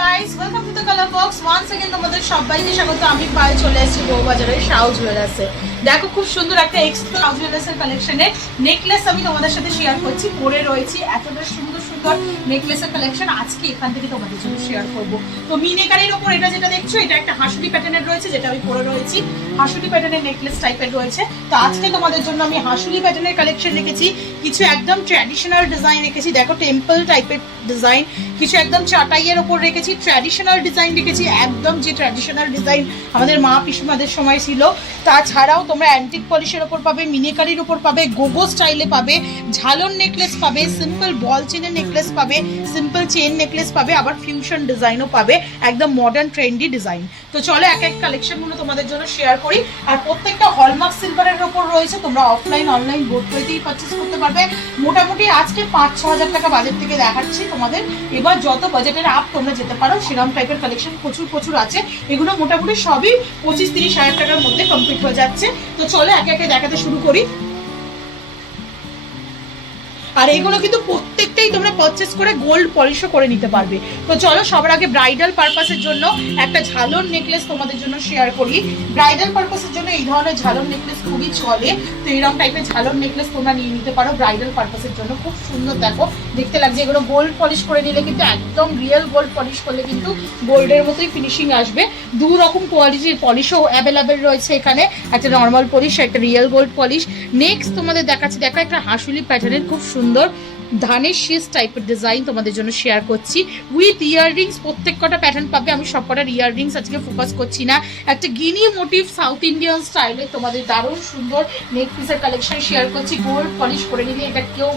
Guys, welcome to the colour box. Once again তোমাদের সবাইকে স্বাগত। আমি পায়ে চলে এসেছি বউবাজারের শাও জুয়েলার্সে। দেখো খুব সুন্দর একটা এক্সক্লুসিভ শাও জুয়েলার্সের কালেকশনে নেকলেস আমি তোমাদের সাথে শেয়ার করছি। পরে রয়েছি এতটা সুন্দর সুন্দর নেকলেসের কালেকশন আজকে এখান থেকে তোমাদের জন্য শেয়ার করব। তো মিনেকারির উপর এটা যেটা দেখছো, এটা একটা হাসুলি প্যাটার্নের রয়েছে, যেটা আমি পরে রয়েছি। হাসুলি প্যাটার্নের নেকলেস টাইপের রয়েছে। তো আজকে তোমাদের জন্য আমি হাসুলি প্যাটার্নের কালেকশন রেখেছি, কিছু একদম ট্র্যাডিশনাল ডিজাইন রেখেছি। দেখো টেম্পল টাইপের ডিজাইন, কিছু একদম চাটাইয়ের উপর রেখেছি, ট্র্যাডিশনাল ডিজাইন রেখেছি, একদম যে ট্র্যাডিশনাল ডিজাইন আমাদের মা পিসিমাদের সময় ছিল। তাছাড়াও তোমরা অ্যান্টিক পলিশের ওপর পাবে, মিনেকারির ওপর পাবে, গোগো স্টাইলে পাবে, ঝালর নেকলেস পাবে, সিম্পল বল চেনের নেকলেস পাবে, সিম্পল চেন নেকলেস পাবে, আবার ফিউশন ডিজাইনও পাবে, একদম মডার্ন ট্রেন্ডি ডিজাইন। তো চলো এক এক কালেকশনগুলো তোমাদের জন্য শেয়ার করি। আর প্রত্যেকটা হলমার্ক সিলভারের ওপর রয়েছে, তোমরা অফলাইন অনলাইন বোথ ওয়েতেই পারচেস করতে পারবে। মোটামুটি আজকে 5-6 হাজার টাকা বাজেট থেকে দেখাচ্ছি তোমাদের। এবার যত বাজেটের আপ তোমরা যেতে পারো, সেরকম টাইপের কালেকশন প্রচুর আছে। এগুলো মোটামুটি সবই 25-30 হাজার টাকার মধ্যে কমপ্লিট হয়ে যাচ্ছে। তো চলো একে একে দেখাতে শুরু করি। আর এগুলো কিন্তু প্রত্যেকটাই তোমরা পারচেস করে গোল্ড পলিশও করে নিতে পারবে। তো চলো সবার আগে ব্রাইডাল পারপাসের জন্য একটা ঝালর নেকলেস তোমাদের জন্য শেয়ার করি। ব্রাইডাল পারপাসের জন্য এই ধরনের ঝালর নেকলেস খুবই চলে। তো এরকম টাইপের ঝালর নেকলেস তোমরা নিয়ে নিতে পারো ব্রাইডাল পারপাসের জন্য। খুব সুন্দর দেখো দেখতে লাগছে। এগুলো গোল্ড পলিশ করে নিলে কিন্তু একদম রিয়েল গোল্ড পলিশ করলে কিন্তু গোল্ডের মতোই ফিনিশিং আসবে। দু রকম কোয়ালিটির পলিশও অ্যাভেলেবেল রয়েছে এখানে, একটা নর্মাল পলিশ, একটা রিয়েল গোল্ড পলিশ। নেক্সট তোমাদের দেখাচ্ছি, দেখো একটা হাসুলি প্যাটার্নের খুব সুন্দর ধানের শীষ টাইপের ডিজাইন তোমাদের জন্য শেয়ার করছি উইথ ইয়াররিংস। প্রত্যেক কটা প্যাটার্ন পাবে, আমি সব কটার ইয়াররিংস আজকে ফোকাস করছি না। একটা গিনি মোটিভ সাউথ ইন্ডিয়ান স্টাইলে তোমাদের দারুণ সুন্দর নেক পিসের কালেকশন শেয়ার করছি। গোল্ড পলিশ করে নিলে এটা কেউ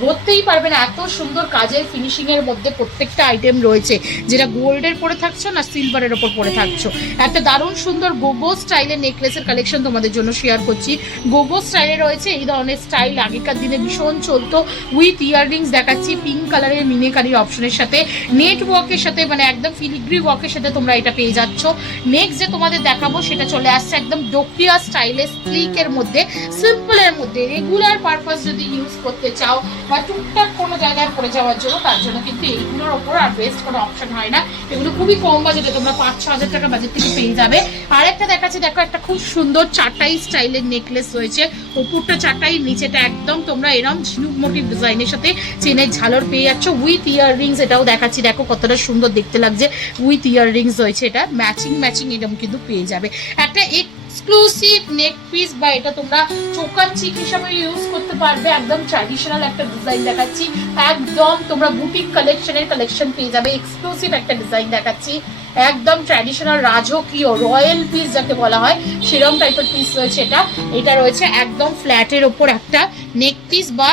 ধরতেই পারবে না, এত সুন্দর কাজের ফিনিশিং এর মধ্যে প্রত্যেকটা আইটেম রয়েছে, যেটা গোল্ডের পরে থাকছো না সিলভারের ওপর পরে থাকছো। একটা দারুণ সুন্দর গোগো স্টাইলের নেকলেসের কালেকশন তোমাদের জন্য শেয়ার করছি। গোগো স্টাইলে রয়েছে এই ধরনের স্টাইল, আগেকার দিনে ভীষণ চলতো। উইথ ইয়াররিংস দেখাচ্ছি পিঙ্ক কালারের মিনেকারির অপশনের সাথে, নেট ওয়ার্কের সাথে, একদম ফিলিগ্রি ওয়ার্কের সাথে তোমরা এটা পেয়ে যাচ্ছ। নেক্সট যে তোমাদের দেখাবো সেটা চলে আসছে একদম ডোকিয়া স্টাইলে, স্লিকের মধ্যে, সিম্পলের মধ্যে। রেগুলার পারপাস যদি ইউজ করতে চাও বা টুকটাক কোনো জায়গায় পড়ে যাওয়ার জন্য, তার জন্য কিন্তু এইগুলোর ওপর আর বেস্ট কোনো অপশন হয় না। এগুলো খুবই কম বাজেটে, তোমরা 5-6 হাজার টাকা বাজেট থেকে পেয়ে যাবে। আর একটা দেখাচ্ছি, দেখো একটা খুব সুন্দর চাটাই স্টাইলের নেকলেস রয়েছে। উপরটা চাটাই, নিচেটা একদম তোমরা এরম ঝিনুক মোটিভ ডিজাইনের সাথে চেনের ঝালর পেয়ে যাচ্ছ উইথ ইয়াররিংস। এটাও দেখাচ্ছি, দেখো কতটা সুন্দর দেখতে লাগছে। উইথ ইয়াররিংস রয়েছে, এটা ম্যাচিং এরকম কিন্তু পেয়ে যাবে। একটা এক্সক্লুসিভ নেক পিস বা এটা তোমরা চোকার চিক হিসাবে ইউজ করতে পারবে। একদম ট্র্যাডিশনাল একটা ডিজাইন দেখাচ্ছি, একদম তোমরা বুটিক কালেকশনের কালেকশন পেয়ে যাবে। এক্সক্লুসিভ একটা ডিজাইন দেখাচ্ছি, একদম ট্র্যাডিশনাল রাজকীয় রয়্যাল পিস যাকে বলা হয় সেরকম টাইপের পিস রয়েছে। এটা রয়েছে একদম ফ্ল্যাটের ওপর একটা নেক পিস বা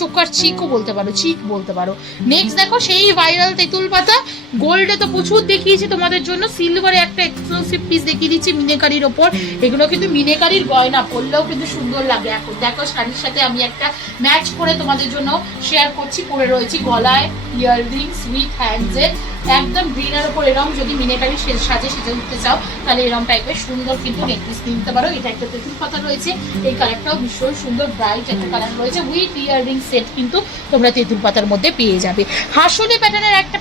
চোকার চিকও বলতে পারো, চিক বলতে পারো। নেক্সট দেখো সেই ভাইরাল তেঁতুল পাতা। গোল্ডে তো প্রচুর দেখিয়েছি তোমাদের জন্য, সিলভারে একটা এক্সক্লুসিভ পিস দেখিয়ে দিচ্ছি মিনেকারির ওপর। এগুলো কিন্তু মিনেকারির গয়না, পরলেও কিন্তু সুন্দর লাগে। এখন দেখো শাড়ির সাথে আমি একটা ম্যাচ করে তোমাদের জন্য শেয়ার করছি। পরে রয়েছি গলায় ইয়াররিংস উইথ হ্যান্ডসের, একদম গ্রিনের ওপর এরকম যদি মিনেকারি সাজে সেজে উঠতে চাও তাহলে এরকম টাইপের সুন্দর কিন্তু নেকলেস নিতে পারো। এটা একটা তেঁতুল পাতা রয়েছে, এই কালারটাও ভীষণ সুন্দর ব্রাইট একটা কালার রয়েছে। উইথ ইয়াররিং সেট কিন্তু তোমরা তেঁতুল পাতার মধ্যে পেয়ে যাবে। হাসুলি প্যাটার্নের একটা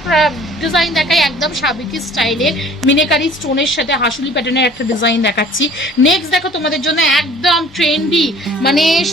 ডিজাইন দেখাই, একদম সাবেকি স্টাইলের মিনেকারি স্টোনের সাথে হাসুলি প্যাটার্নের একটা ডিজাইন দেখাচ্ছি। নেক্সট দেখো তোমাদের জন্য একদম ট্রেন্ডি,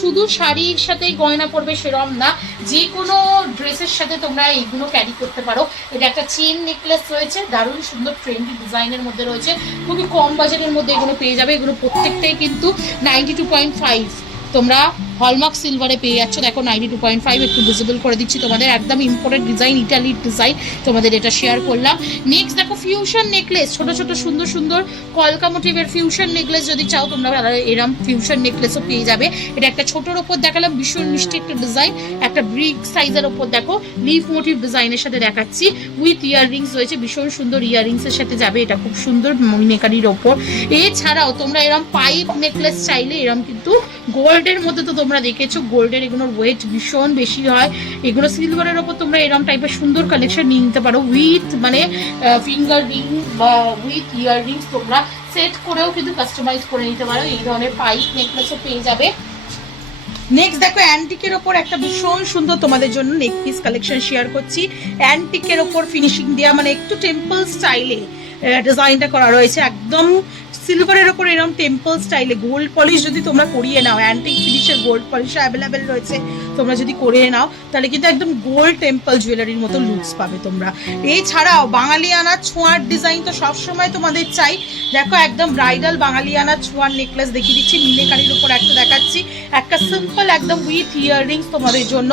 শুধু শাড়ির সাথেই গয়না পরবে সেরম না, যে কোনো ড্রেসের সাথে তোমরা এইগুলো ক্যারি করতে পারো। এটা একটা চেন নেকলেস রয়েছে, দারুণ সুন্দর ট্রেন্ডি ডিজাইনের মধ্যে রয়েছে, খুবই কম বাজেটের মধ্যে এগুলো পেয়ে যাবে। এগুলো প্রত্যেকটাই কিন্তু 92.5 তোমরা হলমার্ক সিলভারে পেয়ে যাচ্ছ। দেখো 92.5 একটু ভিজিবল করে দিচ্ছি তোমাদের, একদম ইম্পোর্টেড ডিজাইন, ইটালির ডিজাইন তোমাদের এটা শেয়ার করলাম। নেক্সট দেখো ফিউশন নেকলেস, ছোট ছোট সুন্দর সুন্দর কলকা মোটিভের ফিউশন নেকলেস যদি চাও তোমরা এরম ফিউশন নেকলেসও পেয়ে যাবে। এটা একটা ছোটোর ওপর দেখালাম, ভীষণ মিষ্টি একটা ডিজাইন। একটা ব্রিক সাইজের ওপর দেখো লিফ মোটিভ ডিজাইনের সাথে দেখাচ্ছি, উইথ ইয়াররিংস রয়েছে, ভীষণ সুন্দর ইয়াররিংসের সাথে যাবে। এটা খুব সুন্দর মিনেকারির ওপর। এছাড়াও তোমরা এরম পাইপ নেকলেস চাইলে এরম কিন্তু গোল্ডের মধ্যে তো তোমরা দেখেছো, গোল্ডের এগুলোর ওয়েট ভীষণ বেশি হয়। এগুলো সিলভারের ওপর তোমরা এরকম টাইপের সুন্দর কালেকশন নিয়ে নিতে পারো উইথ ফিঙ্গার রিং বা উইথ ইয়াররিংস তোমরা সেট করেও কিন্তু কাস্টমাইজ করে নিতে পারো। এই ধরনের পাইপ নেকলেসও পেয়ে যাবে। নেক্সট দেখো অ্যান্টিকের ওপর একটা ভীষণ সুন্দর তোমাদের জন্য নেক পিস কালেকশন শেয়ার করছি। অ্যান্টিকের ওপর ফিনিশিং দেওয়া, মানে একটু টেম্পল স্টাইলে ডিজাইনটা করা রয়েছে, একদম সিলভারের ওপর এরকম টেম্পল স্টাইলে গোল্ড পলিশ যদি তোমরা করিয়ে নাও, অ্যান্টিক ফিনিশের গোল্ড পলিশ অ্যাভেলেবেল রয়েছে, তোমরা যদি করিয়ে নাও তাহলে কিন্তু একদম গোল্ড টেম্পল জুয়েলারির মতো লুকস পাবে তোমরা। এছাড়াও বাঙালিয়ানা ছোঁয়ার ডিজাইন তো সবসময় তোমাদের চাই। দেখো একদম ব্রাইডাল বাঙালিয়ানা ছোঁয়ার নেকলেস দেখিয়ে দিচ্ছি, মিনেকারির উপর একটা দেখাচ্ছি, একটা সিম্পল একদম উইথ ইয়াররিংস তোমাদের জন্য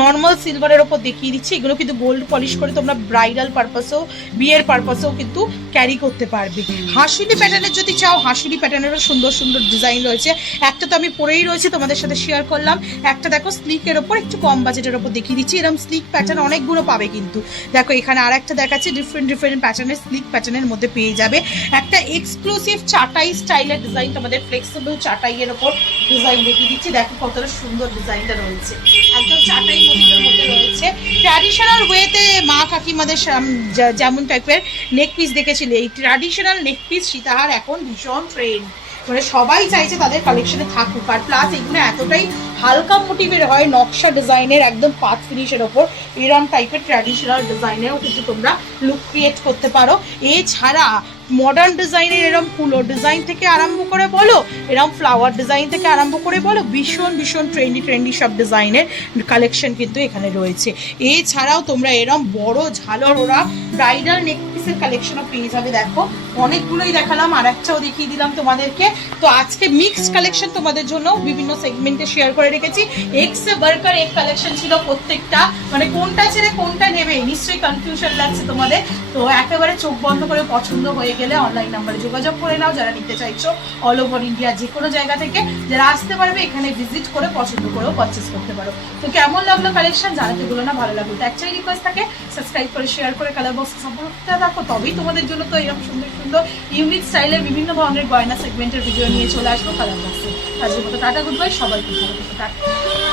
নর্মাল সিলভারের ওপর দেখিয়ে দিচ্ছি। এগুলো কিন্তু গোল্ড পলিশ করে তোমরা ব্রাইডাল পারপাসেও বিয়ের পারপাসেও কিন্তু ক্যারি করতে পারবে। হাসুলি প্যাটার্নের যদি চাও, হাসুলি প্যাটার্নেরও সুন্দর সুন্দর ডিজাইন রয়েছে। একটা তো আমি পরেই রয়েছে তোমাদের সাথে শেয়ার করলাম, একটা দেখো স্লিকের ওপর একটু কম বাজেটের ওপর দেখিয়ে দিচ্ছি। এরকম স্লিক প্যাটার্ন অনেকগুলো পাবে কিন্তু। দেখো এখানে আর একটা দেখাচ্ছি, ডিফারেন্ট ডিফারেন্ট প্যাটার্নের স্লিক প্যাটার্নের মধ্যে পেয়ে যাবে। একটা এক্সক্লুসিভ চাটাই স্টাইলের ডিজাইন, তোমাদের ফ্লেক্সিবল চাটাইয়ের ওপর ডিজাইন দেখিয়ে দিচ্ছি। দেখো কতটা সুন্দর ডিজাইনটা রয়েছে, একদম চাটাই মোটিভের মধ্যে রয়েছে। ট্র্যাডিশনাল ওয়েতে মা কাকিমাদের যেমন টাইপের নেক পিস দেখেছিলে, এই ট্র্যাডিশনাল নেক পিস সীতাহার এখন ভীষণ ট্রেন্ড, মানে সবাই চাইছে তাদের কালেকশনে থাকুক। আর প্লাস এগুলো এতটাই হালকা মোটিভের হয়, নকশা ডিজাইনের একদম পাত ফিনিশের ওপর এরম টাইপের ট্র্যাডিশনাল ডিজাইনেরও কিন্তু তোমরা লুক ক্রিয়েট করতে পারো। এছাড়া মডার্ন ডিজাইনের এরম ফুলো ডিজাইন থেকে আরম্ভ করে বলো, এরম ফ্লাওয়ার ডিজাইন থেকে আরম্ভ করে বলো, ভীষণ ভীষণ ট্রেন্ডি সব ডিজাইনের কালেকশন কিন্তু এখানে রয়েছে। এছাড়াও তোমরা এরম বড় ঝালর ওরা ব্রাইডাল নেক পিসের কালেকশনও পেয়ে যাবে। দেখো অনেকগুলোই দেখালাম, আর একটাও দেখিয়ে দিলাম তোমাদেরকে। তো আজকে মিক্সড কালেকশন তোমাদের জন্য বিভিন্ন সেগমেন্টে শেয়ার করে রেখেছি। এক্সে বার্কার এক কালেকশন ছিল প্রত্যেকটা, মানে কোনটা ছেড়ে কোনটা নেবে নিশ্চয়ই কনফিউশন লাগছে তোমাদের। তো একেবারে চোখ বন্ধ করে পছন্দ হয়ে গেলে অনলাইন নাম্বারে যোগাযোগ করে নাও, যারা নিতে চাইছো অল ওভার ইন্ডিয়া যে কোনো জায়গা থেকে যারা আসতে পারবে এখানে ভিজিট করে পছন্দ করেও পারচেস করতে পারো। তো কেমন লাগলো কালেকশন জানাতে গুলো না, ভালো লাগলো তো একটাই রিকোয়েস্ট থাকে, সাবস্ক্রাইব করে শেয়ার করে কালার বক্স সাপোর্ট রাখো, তবেই তোমাদের জন্য তো এরকম সুন্দর সুন্দর ইউনিক স্টাইলের বিভিন্ন ধরনের গয়না সেগমেন্টের ভিডিও নিয়ে চলে আসবো কালার বক্সে। আজকের মতো টাটা, গুড বাই, সবাইকে ভালো থাকো, টাটা।